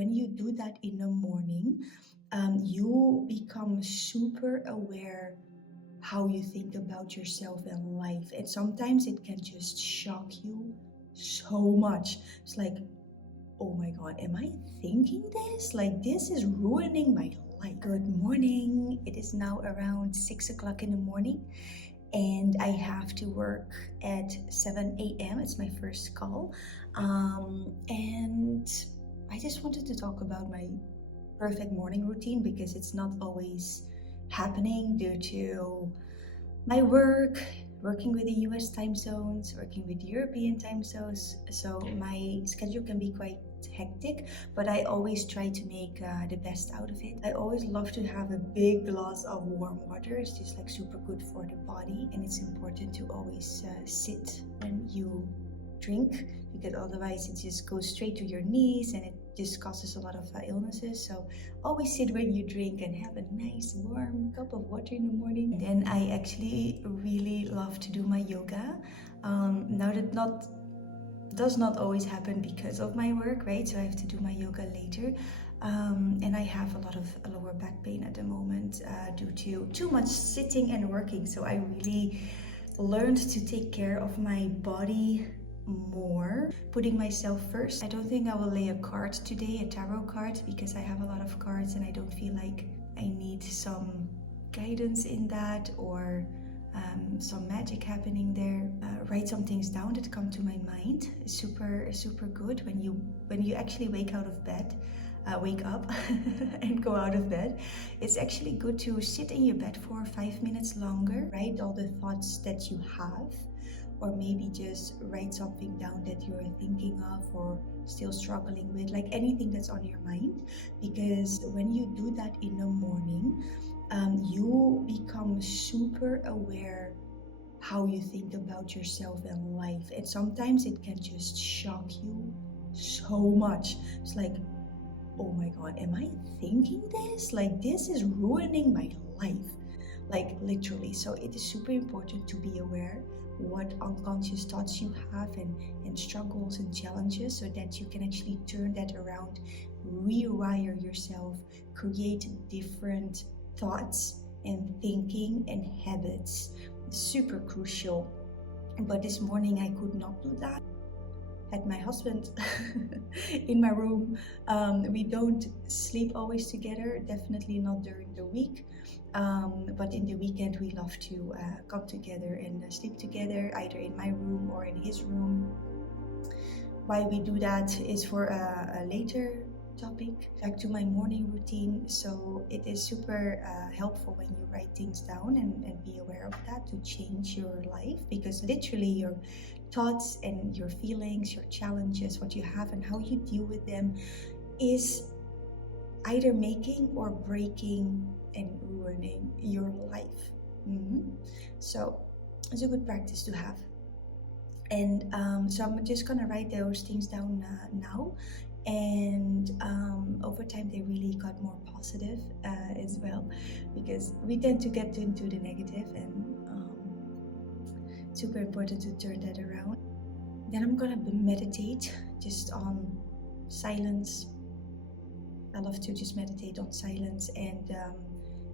when you do that in the morning, you become super aware how you think about yourself and life. And sometimes it can just shock you so much. It's like, oh my God, am I thinking this? Like, this is ruining my life. Good morning. It is now around 6 o'clock in the morning, and I have to work at 7 a.m. It's my first call. And I just wanted to talk about my perfect morning routine because it's not always happening due to my work, working with the US time zones, working with European time zones. So my schedule can be quite hectic, but I always try to make the best out of it. I always love to have a big glass of warm water. It's just like super good for the body, and it's important to always sit when you drink, because otherwise it just goes straight to your knees and it just causes a lot of illnesses. So always sit when you drink and have a nice warm cup of water in the morning. And then I actually really love to do my yoga. Now that does not always happen because of my work, right? So I have to do my yoga later. And I have a lot of lower back pain at the moment due to too much sitting and working. So I really learned to take care of my body more, putting myself first. I don't think I will lay a card today, a tarot card, because I have a lot of cards and I don't feel like I need some guidance in that or some magic happening there. Write some things down that come to my mind. It's super good when you actually wake up and go out of bed. It's actually good to sit in your bed for 5 minutes longer, write all the thoughts that you have, or maybe just write something down that you're thinking of or still struggling with, like anything that's on your mind. Because when you do that in the morning, you become super aware how you think about yourself and life. And sometimes it can just shock you so much. It's like, oh my God, am I thinking this? Like, this is ruining my life. Like, literally. So it is super important to be aware what unconscious thoughts you have and struggles and challenges, so that you can actually turn that around, rewire yourself, create different thoughts and thinking and habits. Super crucial. But this morning I could not do that. Had my husband in my room. We don't sleep always together, definitely not during the week. But in the weekend we love to come together and sleep together, either in my room or in his room. Why we do that is for a later topic. Back to my morning routine. So it is super helpful when you write things down and be aware of that to change your life, because literally your thoughts and your feelings, your challenges, what you have and how you deal with them is either making or breaking and ruining your life. So it's a good practice to have. And so I'm just gonna write those things down now. And over time they really got more positive as well, because we tend to get into the negative, and super important to turn that around. Then I'm gonna meditate just on silence. I love to just meditate on silence and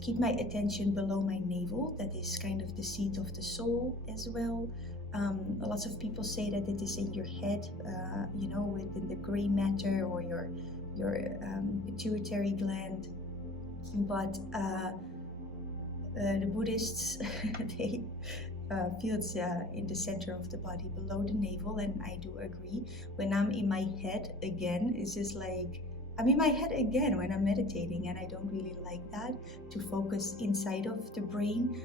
keep my attention below my navel. That is kind of the seat of the soul as well. Lots of people say that it is in your head, within the gray matter or your pituitary gland. But the Buddhists, they feel it's in the center of the body, below the navel, and I do agree. When I'm in my head again, it's just like I'm in my head again when I'm meditating, and I don't really like that, to focus inside of the brain,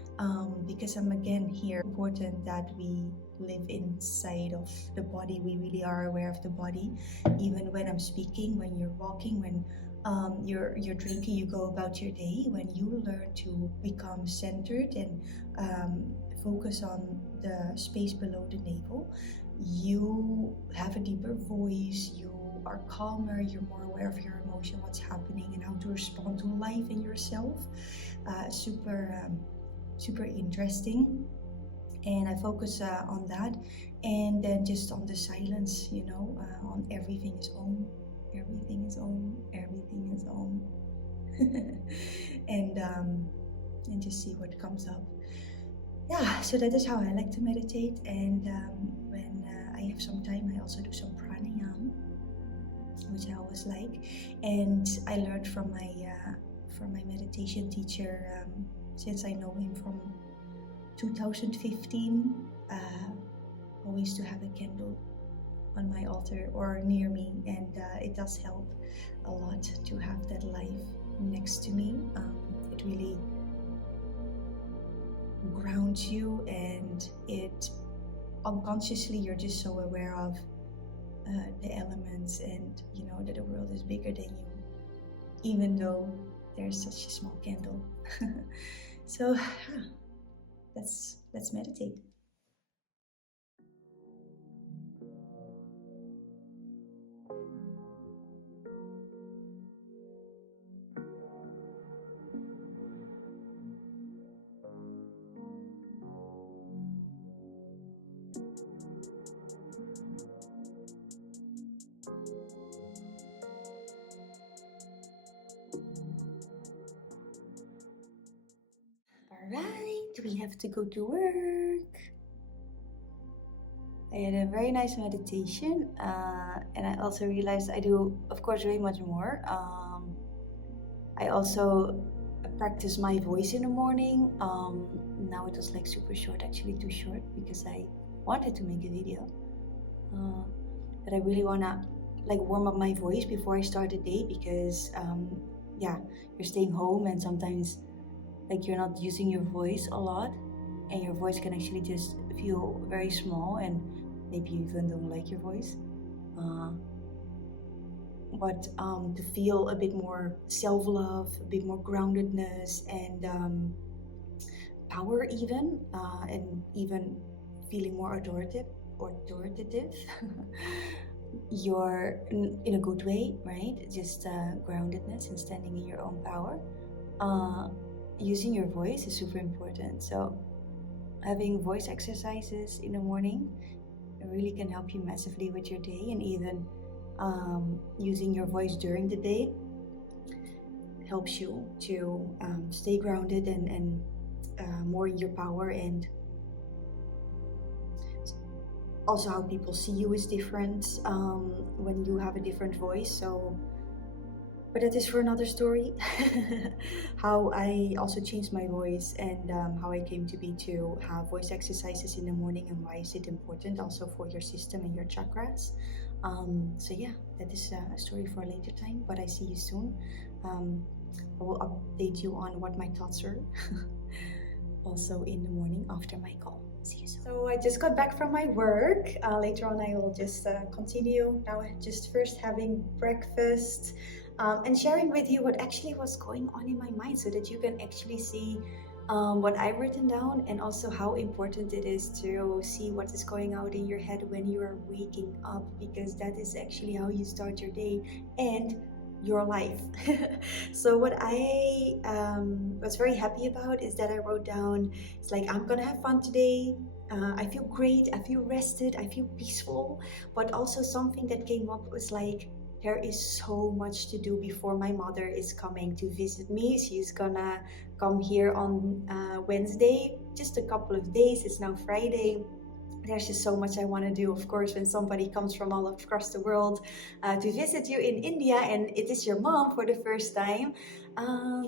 because I'm again here. Important that we live inside of the body. We really are aware of the body, even when I'm speaking, when you're walking, when you're drinking, you go about your day. When you learn to become centered and focus on the space below the navel, you have a deeper voice, you are calmer, you're more aware of your emotion, what's happening, and how to respond to life and yourself. Super interesting. And I focus on that, and then just on the silence, on everything is Om. Everything is Om. and and just see what comes up. Yeah, so that is how I like to meditate. And when I have some time, I also do some pranayama, which I always like. And I learned from my meditation teacher, since I know him from 2015. Always to have a candle on my altar or near me, and it does help a lot to have that light next to me. It really grounds you, and it unconsciously you're just so aware of the elements, and you know that the world is bigger than you, even though there's such a small candle. So let's meditate. All right, we have to go to work. I had a very nice meditation, and I also realized I do, of course, way much more. I also practice my voice in the morning. Now it was like super short, actually too short, because I wanted to make a video. But I really wanna like warm up my voice before I start the day, because yeah, you're staying home and sometimes like you're not using your voice a lot, and your voice can actually just feel very small, and maybe you even don't like your voice. But to feel a bit more self-love, a bit more groundedness, and power even, and even feeling more authoritative. You're in a good way, right? Just groundedness and standing in your own power. Using your voice is super important. So having voice exercises in the morning really can help you massively with your day, and even using your voice during the day helps you to stay grounded and more in your power. And also how people see you is different when you have a different voice. So, but that is for another story. How I also changed my voice, and how I came to be to have voice exercises in the morning, and why is it important also for your system and your chakras. So yeah, that is a story for a later time, but I see you soon. I will update you on what my thoughts are also in the morning after my call. See you soon. So I just got back from my work. Later on I will just continue. Now just first having breakfast, and sharing with you what actually was going on in my mind, so that you can actually see what I've written down, and also how important it is to see what is going out in your head when you are waking up, because that is actually how you start your day and your life. So what I was very happy about is that I wrote down, it's like, I'm gonna have fun today. I feel great, I feel rested, I feel peaceful. But also something that came up was like, there is so much to do before my mother is coming to visit me. She's gonna come here on Wednesday, just a couple of days. It's now Friday. There's just so much I want to do. Of course, when somebody comes from all across the world to visit you in India, and it is your mom for the first time,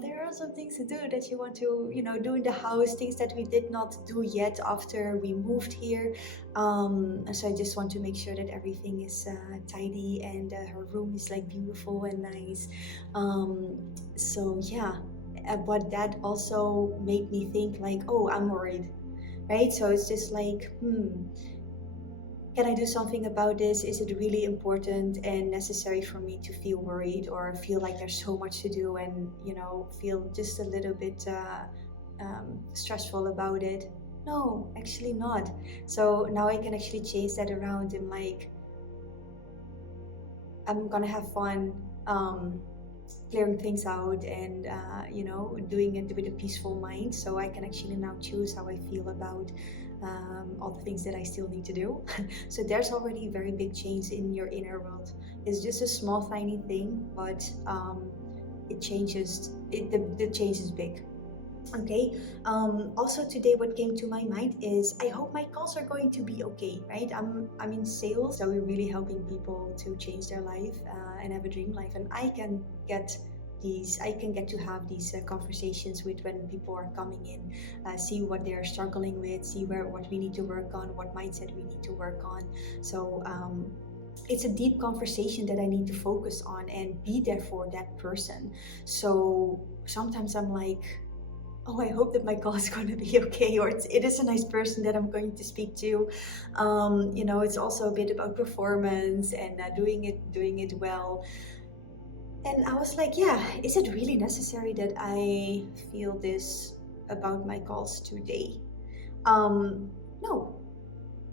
there are some things to do that you want to, do in the house, things that we did not do yet after we moved here. So I just want to make sure that everything is tidy, and her room is like beautiful and nice. So yeah, but that also made me think like, oh, I'm worried. Right? So it's just like, can I do something about this? Is it really important and necessary for me to feel worried, or feel like there's so much to do, and, feel just a little bit stressful about it? No, actually not. So now I can actually change that around, and like, I'm gonna have fun clearing things out, and doing it with a peaceful mind, so I can actually now choose how I feel about all the things that I still need to do. So there's already a very big change in your inner world. It's just a small tiny thing, but it changes. The change is big. Okay. Also today, what came to my mind is I hope my calls are going to be okay. Right. I'm in sales, so we're really helping people to change their life and have a dream life, and I can get to have these conversations with when people are coming in, see what they are struggling with, see what we need to work on, what mindset we need to work on. So it's a deep conversation that I need to focus on and be there for that person. So sometimes I'm like, oh, I hope that my call is going to be okay, or it is a nice person that I'm going to speak to. It's also a bit about performance and doing it well. And I was like, yeah, is it really necessary that I feel this about my calls today? No.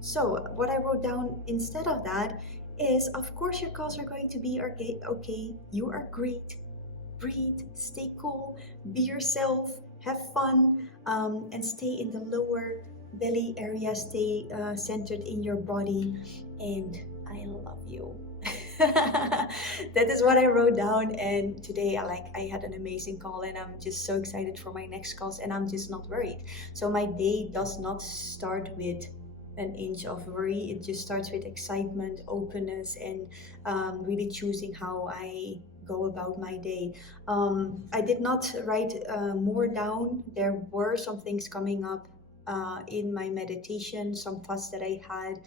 So what I wrote down instead of that is, of course, your calls are going to be okay. Okay, you are great. Breathe, stay cool, be yourself, have fun, and stay in the lower belly area. Stay centered in your body, and I love you. That is what I wrote down. And today, I had an amazing call, and I'm just so excited for my next calls, and I'm just not worried. So my day does not start with an inch of worry. It just starts with excitement, openness, and really choosing how I go about my day. I did not write more down. There were some things coming up in my meditation, some thoughts that I had,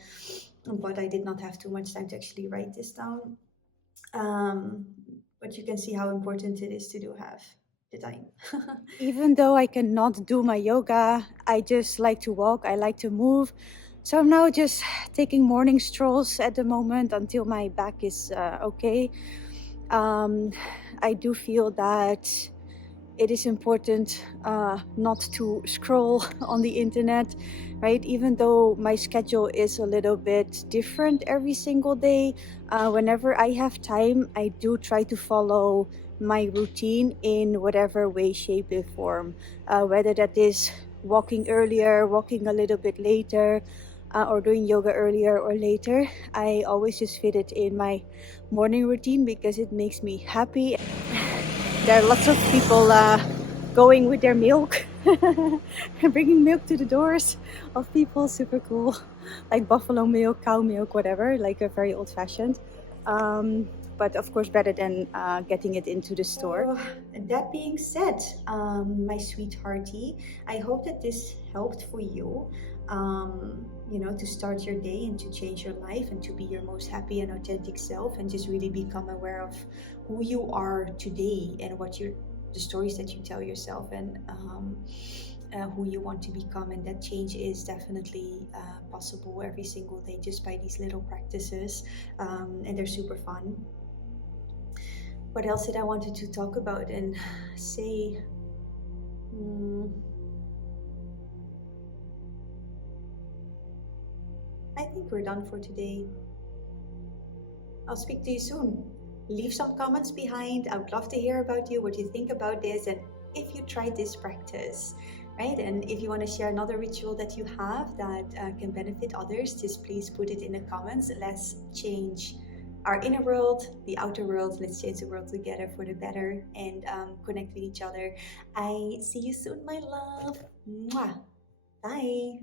but I did not have too much time to actually write this down. Um, but you can see how important it is to do have the time. Even though I cannot do my yoga, I just like to walk, I like to move. So I'm now just taking morning strolls at the moment until my back is okay. Um, I do feel that it is important not to scroll on the internet, right? Even though my schedule is a little bit different every single day, whenever I have time, I do try to follow my routine in whatever way, shape, or form, whether that is walking earlier, walking a little bit later, or doing yoga earlier or later. I always just fit it in my morning routine because it makes me happy. There are lots of people going with their milk and bringing milk to the doors of people. Super cool, like buffalo milk, cow milk, whatever, like a very old fashioned, but of course better than getting it into the store. So, that being said, my sweethearty, I hope that this helped for you. To start your day and to change your life and to be your most happy and authentic self, and just really become aware of who you are today and the stories that you tell yourself, and who you want to become. And that change is definitely possible every single day just by these little practices, and they're super fun. What else did I wanted to talk about and say? Hmm, I think we're done for today. I'll speak to you soon. Leave some comments behind. I would love to hear about you, what you think about this, and if you tried this practice, right? And if you want to share another ritual that you have that can benefit others, just please put it in the comments. Let's change our inner world, the outer world. Let's change the world together for the better, and connect with each other. I see you soon, my love. Mwah. Bye.